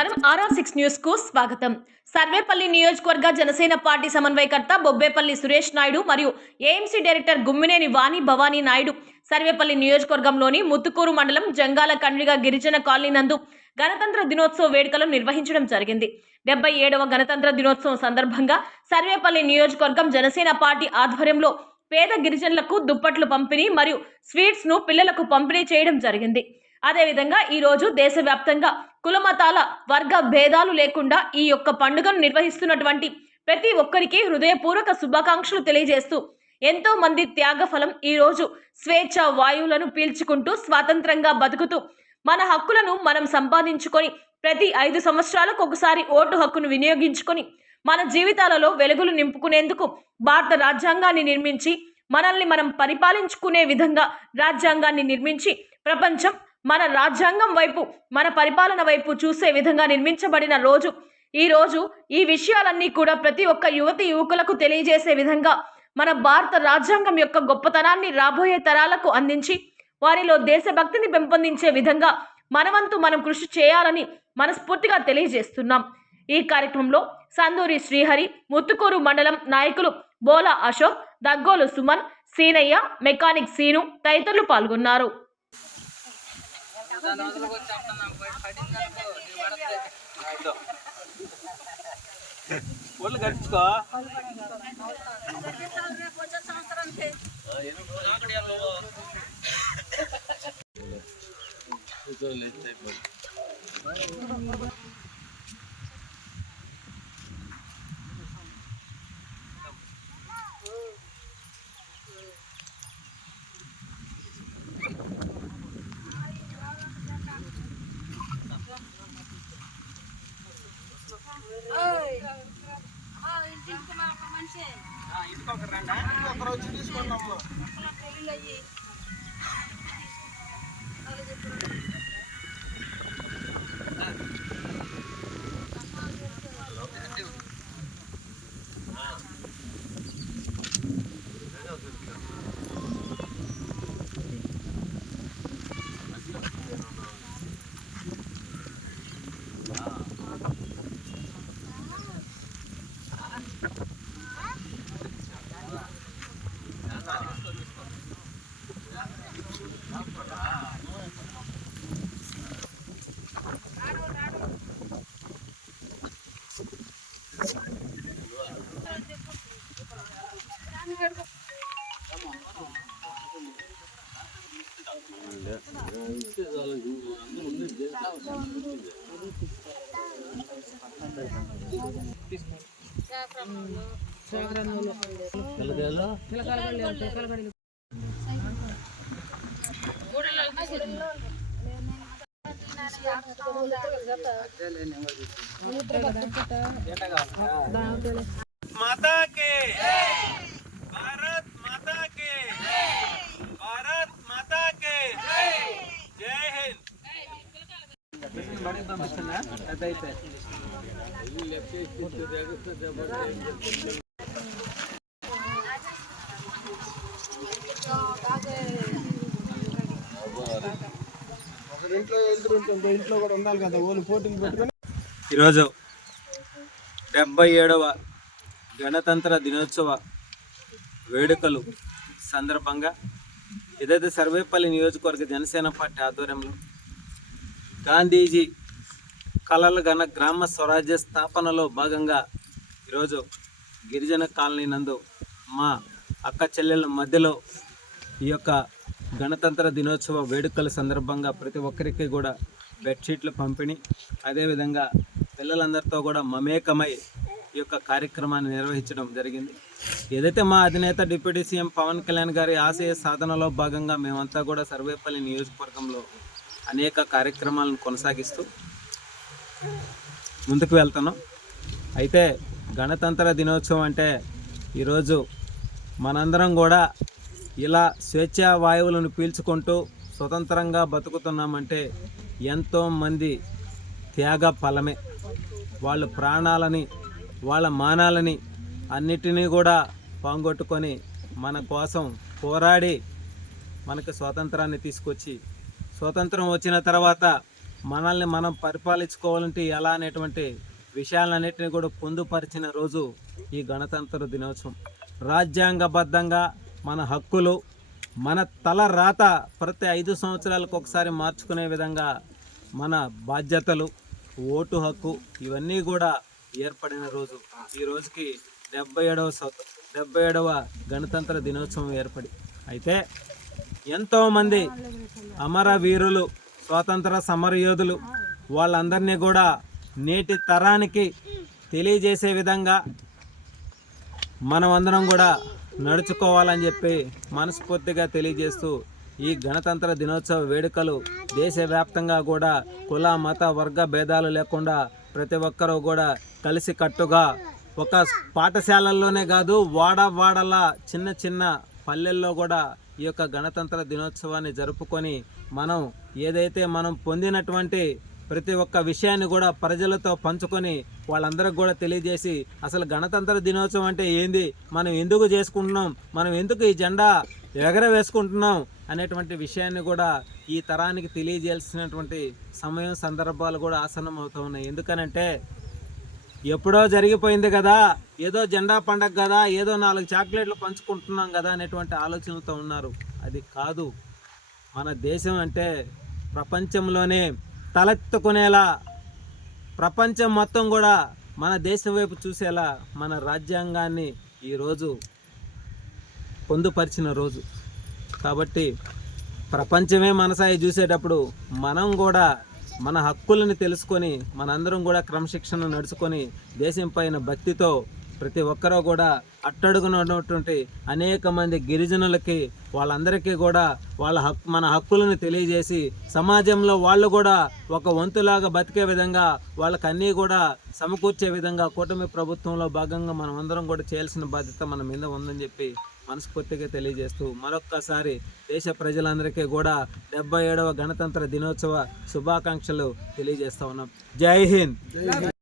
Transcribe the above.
నమస్కారం RR6 news కు స్వాగతం. సర్వేపల్లి నియోజకవర్గ జనసేన పార్టీ సమన్వయకర్త బొబ్బేపల్లి సురేష్ నాయుడు మరియు ఏఎంసీ డైరెక్టర్ గుమ్మినేని వాణి భవానీ నాయుడు సర్వేపల్లి నియోజకవర్గంలోని ముత్తుకూరు మండలం జంగాల కండ్రిగ గిరిజన కాలనీ నందు గణతంత్ర దినోత్సవ వేడుకలు నిర్వహించడం జరిగింది. 77వ గణతంత్ర దినోత్సవం సందర్భంగా సర్వేపల్లి నియోజకవర్గం జనసేన పార్టీ ఆధ్వర్యంలో పేద గిరిజనులకు దుప్పట్లు పంపిణీ మరియు స్వీట్స్ ను పిల్లలకు పంపిణీ చేయడం జరిగింది. అదేవిధంగా ఈ రోజు దేశవ్యాప్తంగా కులమతాల వర్గ భేదాలు లేకుండా ఈ యొక్క పండుగను నిర్వహిస్తున్నటువంటి ప్రతి ఒక్కరికి హృదయపూర్వక శుభాకాంక్షలు తెలియజేస్తూ ఎంతో మంది త్యాగఫలం ఈ రోజు స్వేచ్ఛ వాయువులను పీల్చుకుంటూ స్వాతంత్రంగా బతుకుతూ మన హక్కులను మనం సంపాదించుకొని ప్రతి 5 సంవత్సరాలకు ఒకసారి ఓటు హక్కును వినియోగించుకొని మన జీవితాలలో వెలుగులు నింపుకునేందుకు భారత రాజ్యాంగాన్ని నిర్మించి మనల్ని మనం పరిపాలించుకునే విధంగా రాజ్యాంగాన్ని నిర్మించి ప్రపంచం మన రాజ్యాంగం వైపు మన పరిపాలన వైపు చూసే విధంగా నిర్మించబడిన రోజు ఈ రోజు ఈ విషయాలన్నీ కూడా ప్రతి ఒక్క యువతి యువకులకు తెలియజేసే విధంగా మన భారత రాజ్యాంగం యొక్క గొప్పతనాన్ని రాబోయే తరాలకు అందించి వారిలో దేశభక్తిని పెంపొందించే విధంగా మనవంతు మనం కృషి చేయాలని మనస్ఫూర్తిగా తెలియజేస్తున్నాం. ఈ కార్యక్రమంలో సందూరి శ్రీహరి, ముత్తుకూరు మండలం నాయకులు బోలా అశోక్, దగ్గోలు సుమన్, సీనయ్య, మెకానిక్ సీను తదితరులు పాల్గొన్నారు. माता के भारत माता के भारत माता के जय हिंद. ఈరోజు 77వ గణతంత్ర దినోత్సవ వేడుకలు సందర్భంగా ఏదైతే సర్వేపల్లి నియోజకవర్గ జనసేన పార్టీ ఆధ్వర్యంలో గాంధీజీ కలల గణ గ్రామ స్వరాజ్య స్థాపనలో భాగంగా ఈరోజు గిరిజన కాలనీ నందు మా అక్క చెల్లెల మధ్యలో ఈ యొక్క గణతంత్ర దినోత్సవ వేడుకల సందర్భంగా ప్రతి ఒక్కరికి కూడా బెడ్షీట్లు పంపిణీ, అదేవిధంగా పిల్లలందరితో కూడా మమేకమై ఈ యొక్క కార్యక్రమాన్ని నిర్వహించడం జరిగింది. ఏదైతే మా అధినేత డిప్యూటీ సీఎం పవన్ కళ్యాణ్ గారి ఆశయ సాధనలో భాగంగా మేమంతా కూడా సర్వేపల్లి నియోజకవర్గంలో అనేక కార్యక్రమాలను కొనసాగిస్తూ ముందుకు వెళ్తున్నాం. అయితే గణతంత్ర దినోత్సవం అంటే ఈరోజు మనందరం కూడా ఇలా స్వేచ్ఛా వాయువులను పీల్చుకుంటూ స్వతంత్రంగా బతుకుతున్నామంటే ఎంతోమంది త్యాగ ఫలమే. వాళ్ళ ప్రాణాలని వాళ్ళ మానాలని అన్నిటినీ కూడా పోగొట్టుకొని మన కోసం పోరాడి మనకు స్వాతంత్రాన్ని తీసుకొచ్చి స్వాతంత్రం వచ్చిన తర్వాత మనల్ని మనం పరిపాలించుకోవాలంటే ఎలా అనేటువంటి విషయాలన్నింటినీ కూడా పొందుపరిచిన రోజు ఈ గణతంత్ర దినోత్సవం. రాజ్యాంగబద్ధంగా మన హక్కులు, మన తల రాత ప్రతి 5 సంవత్సరాలకు ఒకసారి మార్చుకునే విధంగా మన బాధ్యతలు, ఓటు హక్కు ఇవన్నీ కూడా ఏర్పడిన రోజు. ఈ రోజుకి 77వ గణతంత్ర దినోత్సవం ఏర్పడి, అయితే ఎంతోమంది అమరవీరులు, స్వాతంత్ర సమరయోధులు వాళ్ళందరినీ కూడా నేటి తరానికి తెలియజేసే విధంగా మనమందరం కూడా నడుచుకోవాలని చెప్పి మనస్ఫూర్తిగా తెలియజేస్తూ ఈ గణతంత్ర దినోత్సవ వేడుకలు దేశవ్యాప్తంగా కూడా కుల మత వర్గ భేదాలు లేకుండా ప్రతి ఒక్కరూ కూడా కలిసి కట్టుగా ఒక పాఠశాలల్లోనే కాదు వాడల చిన్న చిన్న పల్లెల్లో కూడా ఈ యొక్క గణతంత్ర దినోత్సవాన్ని జరుపుకొని మనం ఏదైతే మనం పొందినటువంటి ప్రతి ఒక్క విషయాన్ని కూడా ప్రజలతో పంచుకొని వాళ్ళందరికి కూడా తెలియజేసి అసలు గణతంత్ర దినోత్సవం అంటే ఏంది, మనం ఎందుకు చేసుకుంటున్నాం, మనం ఎందుకు ఈ జెండా ఎగరవేసుకుంటున్నాం అనేటువంటి విషయాన్ని కూడా ఈ తరానికి తెలియజేయాల్సినటువంటి సమయం సందర్భాలు కూడా ఆసన్నం అవుతూ ఉన్నాయి. ఎందుకనంటే ఎప్పుడో జరిగిపోయింది కదా, ఏదో జెండా పండగ కదా, ఏదో 4 చాక్లెట్లు పంచుకుంటున్నాం కదా అనేటువంటి ఆలోచనలతో ఉన్నారు. అది కాదు. మన దేశం అంటే ప్రపంచంలోనే తలెత్తుకునేలా, ప్రపంచం మొత్తం కూడా మన దేశం వైపు చూసేలా మన రాజ్యాంగాన్ని ఈరోజు పొందుపరిచిన రోజు. కాబట్టి ప్రపంచమే మనసాయి చూసేటప్పుడు మనం కూడా మన హక్కులను తెలుసుకొని మనందరం కూడా క్రమశిక్షణ నడుచుకొని దేశం పైన భక్తితో ప్రతి ఒక్కరూ కూడా అట్టడుగున ఉన్నటువంటి అనేక మంది గిరిజనులకి వాళ్ళందరికీ కూడా మన హక్కులను తెలియజేసి సమాజంలో వాళ్ళు కూడా ఒక వంతులాగా బతికే విధంగా వాళ్ళకి అన్నీ కూడా సమకూర్చే విధంగా కూటమి ప్రభుత్వంలో భాగంగా మనం అందరం కూడా చేయాల్సిన బాధ్యత మన మీద ఉందని చెప్పి మనస్ఫూర్తిగా తెలియజేస్తూ మరొక్కసారి దేశ ప్రజలందరికీ కూడా 77వ గణతంత్ర దినోత్సవ శుభాకాంక్షలు తెలియజేస్తా ఉన్నాం. జై హింద్.